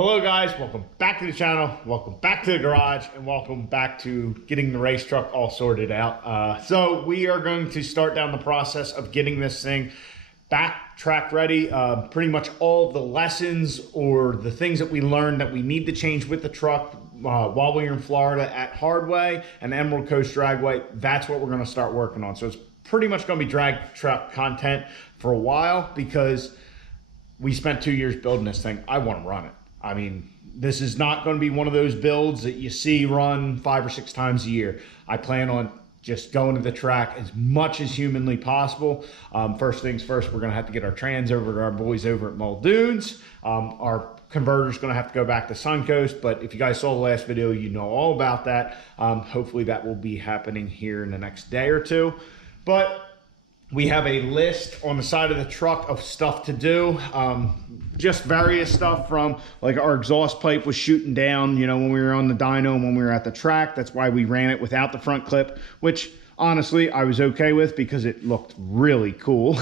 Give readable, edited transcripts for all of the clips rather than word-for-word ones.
Hello guys, welcome back to the channel, welcome back to the garage, and welcome back to getting the race truck all sorted out. So we are going to start down the process of getting this thing back track ready. Pretty much all the lessons or the things that we learned that we need to change with the truck while we were in Florida at Hardway and Emerald Coast Dragway, that's what we're going to start working on. So it's pretty much going to be drag truck content for a while because we spent 2 years building this thing. I want to run it. I mean, this is not going to be one of those builds that you see run 5 or 6 times a year. I plan on just going to the track as much as humanly possible. First things first, we're going to have to get our trans over to our boys over at Muldoon's. Our converter's going to have to go back to Suncoast, but if you guys saw the last video, you know all about that. Hopefully that will be happening here in the next day or two. But we have a list on the side of the truck of stuff to do. Just various stuff from, like, our exhaust pipe was shooting down, you know, when we were on the dyno and when we were at the track. That's why we ran it without the front clip, which honestly I was okay with because it looked really cool.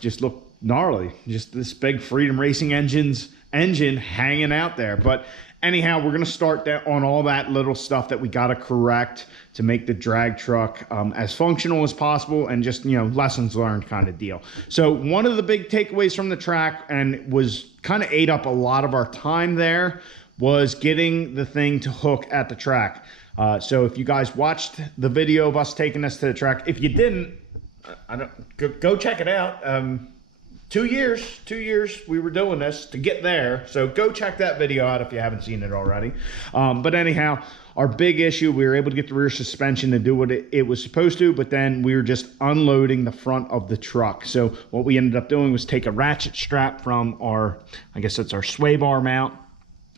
Just looked gnarly. Just this big Freedom Racing engine hanging out there. But anyhow, we're going to start on all that little stuff that we got to correct to make the drag truck as functional as possible, and just, you know, lessons learned kind of deal. So one of the big takeaways from the track, and was kind of ate up a lot of our time there, was getting the thing to hook at the track. So if you guys watched the video of us taking this to the track, if you didn't, go check it out. 2 years we were doing this to get there, so go check that video out if you haven't seen it already. But anyhow, our big issue, we were able to get the rear suspension to do what it was supposed to, but then we were just unloading the front of the truck. So what we ended up doing was take a ratchet strap from our, I guess that's our sway bar mount,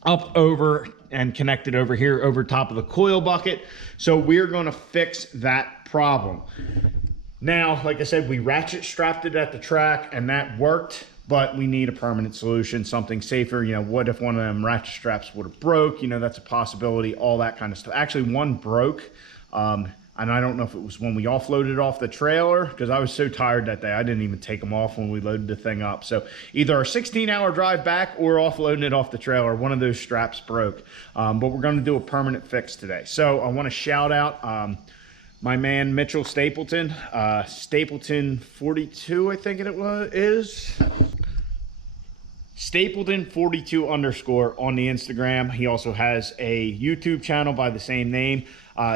up over and connect it over here over top of the coil bucket. So we're going to fix that problem. Now, like I said, we ratchet strapped it at the track and that worked, but we need a permanent solution, something safer. You know, what if one of them ratchet straps would have broke? You know, that's a possibility, all that kind of stuff. Actually, one broke, and I don't know if it was when we offloaded it off the trailer, because I was so tired that day, I didn't even take them off when we loaded the thing up. So either our 16-hour drive back or offloading it off the trailer, one of those straps broke. But we're going to do a permanent fix today. So I want to shout out my man Mitchell Stapleton, Stapleton 42, I think is Stapleton 42 _ on the Instagram. He also has a YouTube channel by the same name.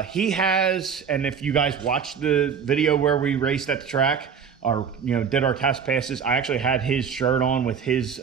He has, and if you guys watched the video where we raced at the track, or, you know, did our test passes, I actually had his shirt on with his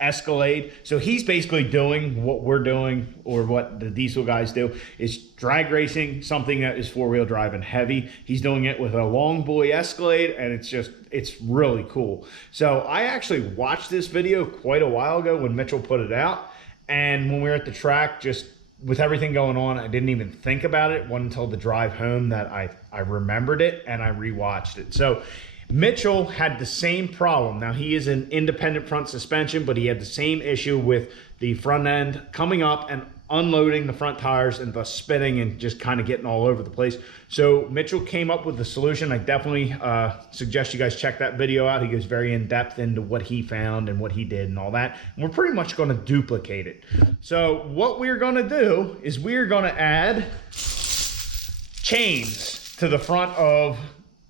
Escalade. So he's basically doing what we're doing, or what the diesel guys do, is drag racing something that is 4-wheel drive and heavy. He's doing it with a long boy Escalade, and it's really cool. So I actually watched this video quite a while ago when Mitchell put it out, and when we were at the track, just with everything going on, I didn't even think about it. It wasn't until the drive home that I remembered it and I rewatched it. So Mitchell had the same problem. Now, he is an independent front suspension, but he had the same issue with the front end coming up and unloading the front tires and thus spinning and just kind of getting all over the place. So Mitchell came up with the solution. I definitely suggest you guys check that video out. He goes very in depth into what he found and what he did and all that. And we're pretty much going to duplicate it. So what we're going to do is we're going to add chains to the front of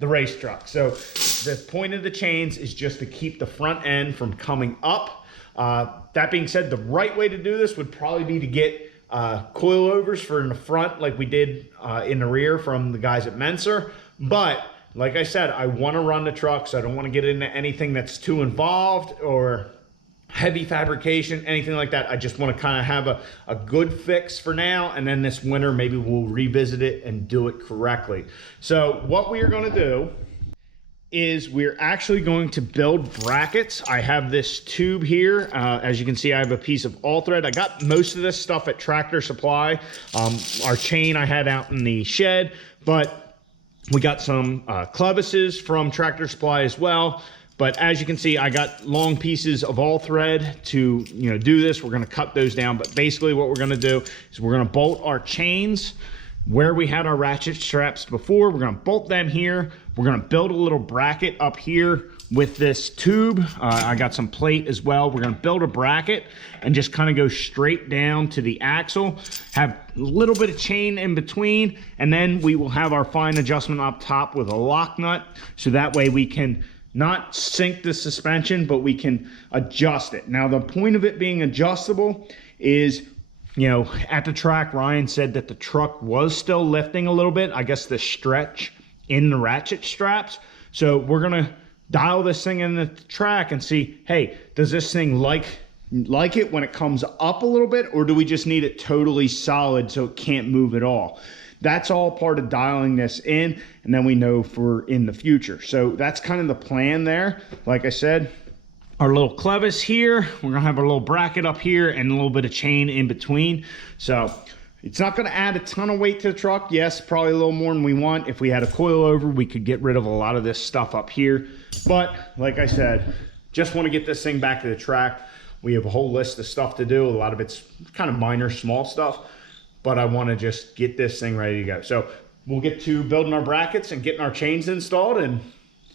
the race truck. So the point of the chains is just to keep the front end from coming up. That being said, the right way to do this would probably be to get coilovers for in the front, like we did in the rear from the guys at Menser. But like I said, I want to run the truck, so I don't want to get into anything that's too involved or heavy fabrication, anything like that. I just want to kind of have a good fix for now, and then this winter maybe we'll revisit it and do it correctly. So what we are going to do is we're actually going to build brackets. I have this tube here. As you can see, I have a piece of all thread. I got most of this stuff at Tractor Supply. Our chain I had out in the shed, but we got some clevises from Tractor Supply as well. But as you can see, I got long pieces of all thread to, you know, do this. We're going to cut those down. But basically what we're going to do is we're going to bolt our chains where we had our ratchet straps before. We're going to bolt them here. We're going to build a little bracket up here with this tube. I got some plate as well. We're gonna build a bracket and just kind of go straight down to the axle, have a little bit of chain in between, and then we will have our fine adjustment up top with a lock nut, so that way we can not sink the suspension, but we can adjust it. Now, the point of it being adjustable is, you know, at the track, Ryan said that the truck was still lifting a little bit. I guess the stretch in the ratchet straps. So we're gonna dial this thing in the track and see, hey, does this thing like it when it comes up a little bit, or do we just need it totally solid so it can't move at all? That's all part of dialing this in, and then we know for in the future. So that's kind of the plan there. Like I said, our little clevis here, we're gonna have our little bracket up here and a little bit of chain in between. So it's not gonna add a ton of weight to the truck. Yes, probably a little more than we want. If we had a coilover, we could get rid of a lot of this stuff up here. But like I said, just wanna get this thing back to the track. We have a whole list of stuff to do. A lot of it's kind of minor, small stuff, but I wanna just get this thing ready to go. So we'll get to building our brackets and getting our chains installed, and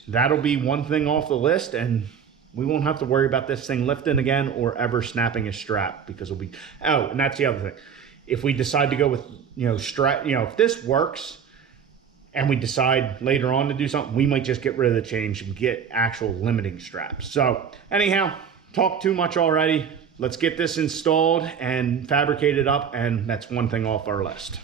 that'll be one thing off the list, and we won't have to worry about this thing lifting again or ever snapping a strap, because it'll be, oh, and that's the other thing. If we decide to go with, you know, strap, you know, if this works and we decide later on to do something, we might just get rid of the chains and get actual limiting straps. So anyhow, talked too much already. Let's get this installed and fabricated up, and that's one thing off our list.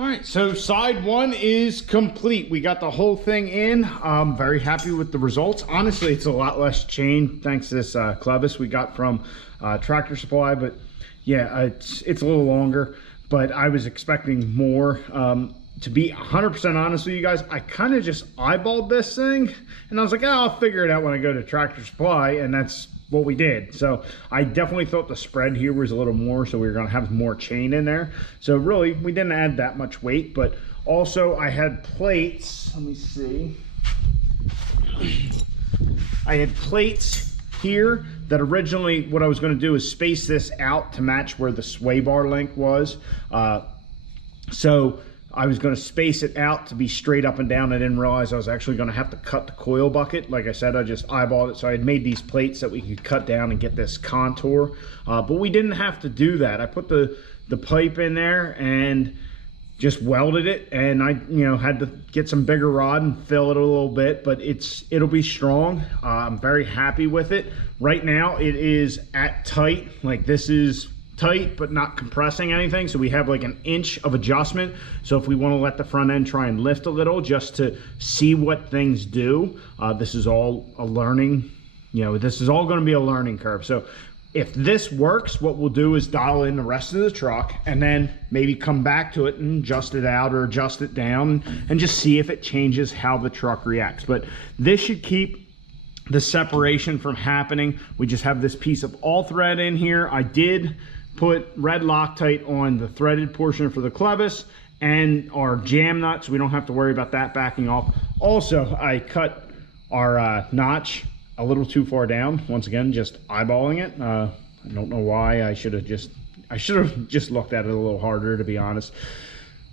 All right, so side one is complete. We got the whole thing in. I'm very happy with the results. Honestly, it's a lot less chain thanks to this clevis we got from Tractor Supply, but yeah, it's a little longer, but I was expecting more. To be 100% honest with you guys, I kind of just eyeballed this thing, and I was like, oh, I'll figure it out when I go to Tractor Supply, and that's what we did. So I definitely thought the spread here was a little more, so we were gonna have more chain in there. So really, we didn't add that much weight, but also I had plates, let me see. I had plates here that originally what I was gonna do is space this out to match where the sway bar link was. So I was going to space it out to be straight up and down. I didn't realize I was actually going to have to cut the coil bucket. Like I said, I just eyeballed it. So I had made these plates that we could cut down and get this contour. But we didn't have to do that. I put the pipe in there and just welded it. And I, you know, had to get some bigger rod and fill it a little bit. But it'll be strong. I'm very happy with it. Right now it is at tight. Like this is tight but not compressing anything, so we have like an inch of adjustment. So if we want to let the front end try and lift a little just to see what things do, this is all a learning, you know, this is all going to be a learning curve. So if this works, what we'll do is dial in the rest of the truck and then maybe come back to it and adjust it out or adjust it down and just see if it changes how the truck reacts. But this should keep the separation from happening. We just have this piece of all thread in here. I did put red Loctite on the threaded portion for the clevis and our jam nuts, so we don't have to worry about that backing off. Also, I cut our notch a little too far down. Once again, just eyeballing it. I don't know why. I should have just looked at it a little harder, to be honest.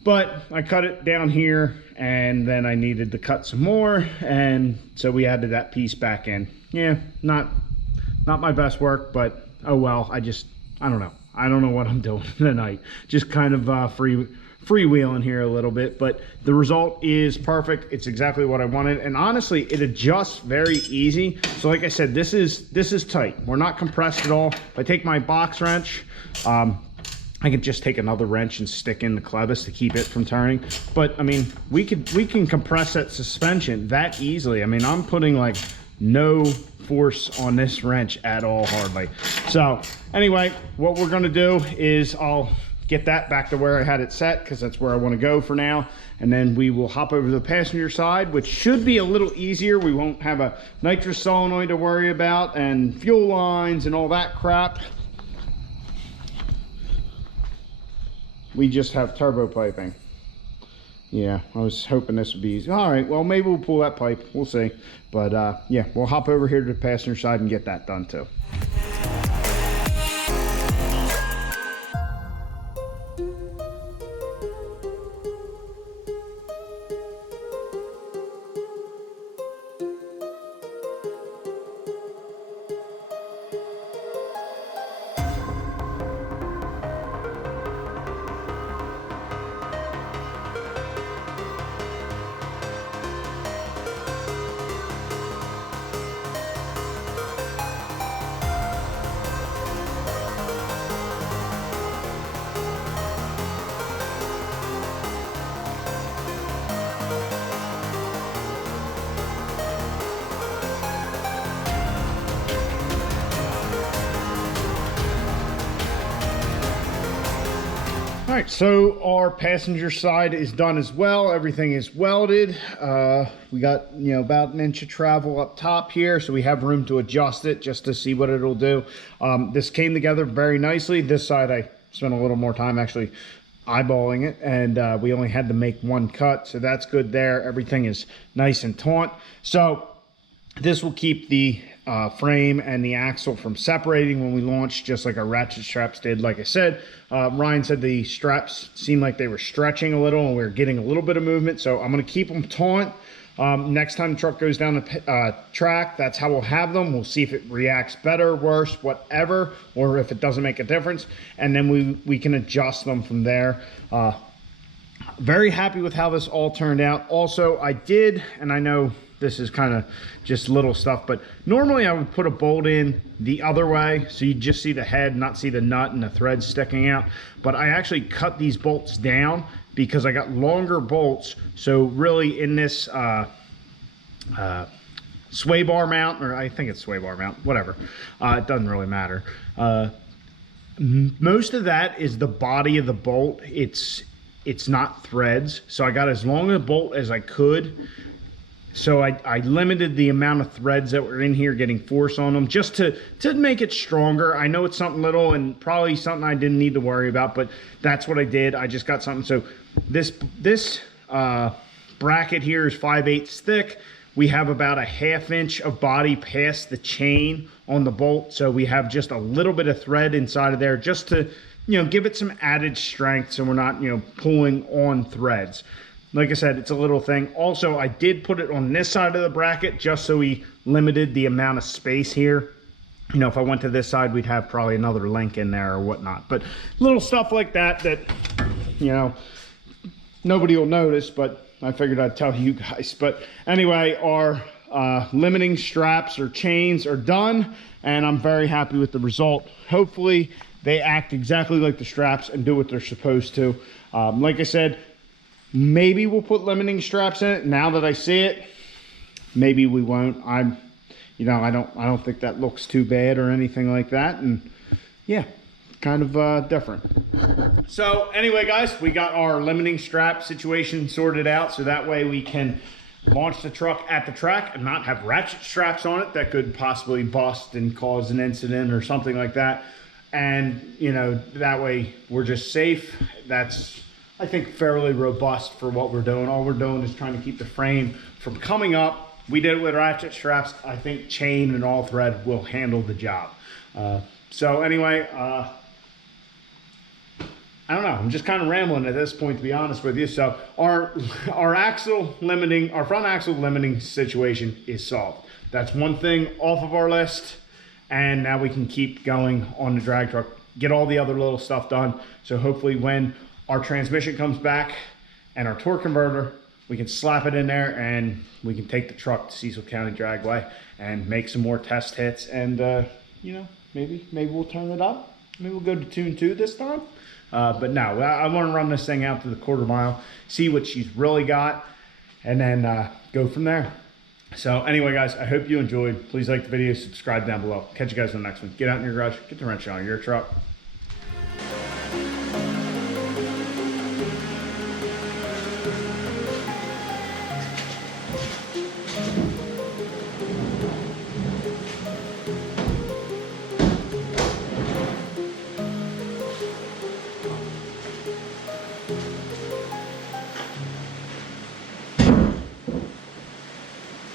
But I cut it down here, and then I needed to cut some more, and so we added that piece back in. Yeah, not my best work, but oh well. I just I don't know. I don't know what I'm doing tonight. Just kind of freewheeling here a little bit, but the result is perfect. It's exactly what I wanted, and honestly, it adjusts very easy. So like I said, this is tight. We're not compressed at all. If I take my box wrench, I could just take another wrench and stick in the clevis to keep it from turning. But I mean, we can compress that suspension that easily. I mean, I'm putting like no force on this wrench at all, hardly. So anyway, what we're gonna do is I'll get that back to where I had it set, because that's where I want to go for now, and then we will hop over to the passenger side, which should be a little easier. We won't have a nitrous solenoid to worry about and fuel lines and all that crap. We just have turbo piping. Yeah, I was hoping this would be easy. All right, well, maybe we'll pull that pipe. We'll see. But yeah, we'll hop over here to the passenger side and get that done too. All right, so our passenger side is done as well. Everything is welded. We got, about an inch of travel up top here, so we have room to adjust it just to see what it'll do. This came together very nicely. This side I spent a little more time actually eyeballing it, and we only had to make one cut, so that's good there. Everything is nice and taut. So this will keep the frame and the axle from separating when we launch, just like our ratchet straps did. Like I said, Ryan said the straps seemed like they were stretching a little and we were getting a little bit of movement, so I'm going to keep them taut. Next time the truck goes down the track, that's how we'll have them. We'll see if it reacts better, worse, whatever, or if it doesn't make a difference, and then we can adjust them from there. Very happy with how this all turned out. Also, I did, and I know this is kind of just little stuff, but normally I would put a bolt in the other way so you just see the head, not see the nut and the thread sticking out. But I actually cut these bolts down because I got longer bolts. So really in this sway bar mount, or I think it's sway bar mount, whatever, it doesn't really matter. Most of that is the body of the bolt. It's not threads. So I got as long a bolt as I could. So I limited the amount of threads that were in here, getting force on them, just to make it stronger. I know it's something little and probably something I didn't need to worry about, but that's what I did. I just got something. So this bracket here is 5/8 thick. We have about a 1/2 inch of body past the chain on the bolt. So we have just a little bit of thread inside of there just to, give it some added strength so we're not, pulling on threads. Like I said, it's a little thing. Also, I did put it on this side of the bracket just so we limited the amount of space here. If I went to this side, we'd have probably another link in there or whatnot. But little stuff like that, nobody will notice, but I figured I'd tell you guys. But anyway, our limiting straps or chains are done, and I'm very happy with the result. Hopefully, they act exactly like the straps and do what they're supposed to. Like I said, maybe we'll put limiting straps in it. Now that I see it, maybe we won't. I don't think that looks too bad or anything like that. And yeah, kind of different. So anyway, guys, we got our limiting strap situation sorted out, so that way we can launch the truck at the track and not have ratchet straps on it that could possibly bust and cause an incident or something like that. And that way we're just safe. That's, I think, fairly robust for what we're doing. All we're doing is trying to keep the frame from coming up. We did it with ratchet straps. I think chain and all thread will handle the job. So anyway, I don't know. I'm just kind of rambling at this point, to be honest with you. So our front axle limiting situation is solved. That's one thing off of our list. And now we can keep going on the drag truck. get all the other little stuff done. So hopefully when our transmission comes back and our torque converter, we can slap it in there and we can take the truck to Cecil County Dragway and make some more test hits. And, you know, maybe we'll turn it up. Maybe we'll go to tune 2 this time. But no, I want to run this thing out to the quarter mile, see what she's really got, and then go from there. So anyway, guys, I hope you enjoyed. Please like the video, subscribe down below. Catch you guys in the next one. Get out in your garage, get the wrench on your truck.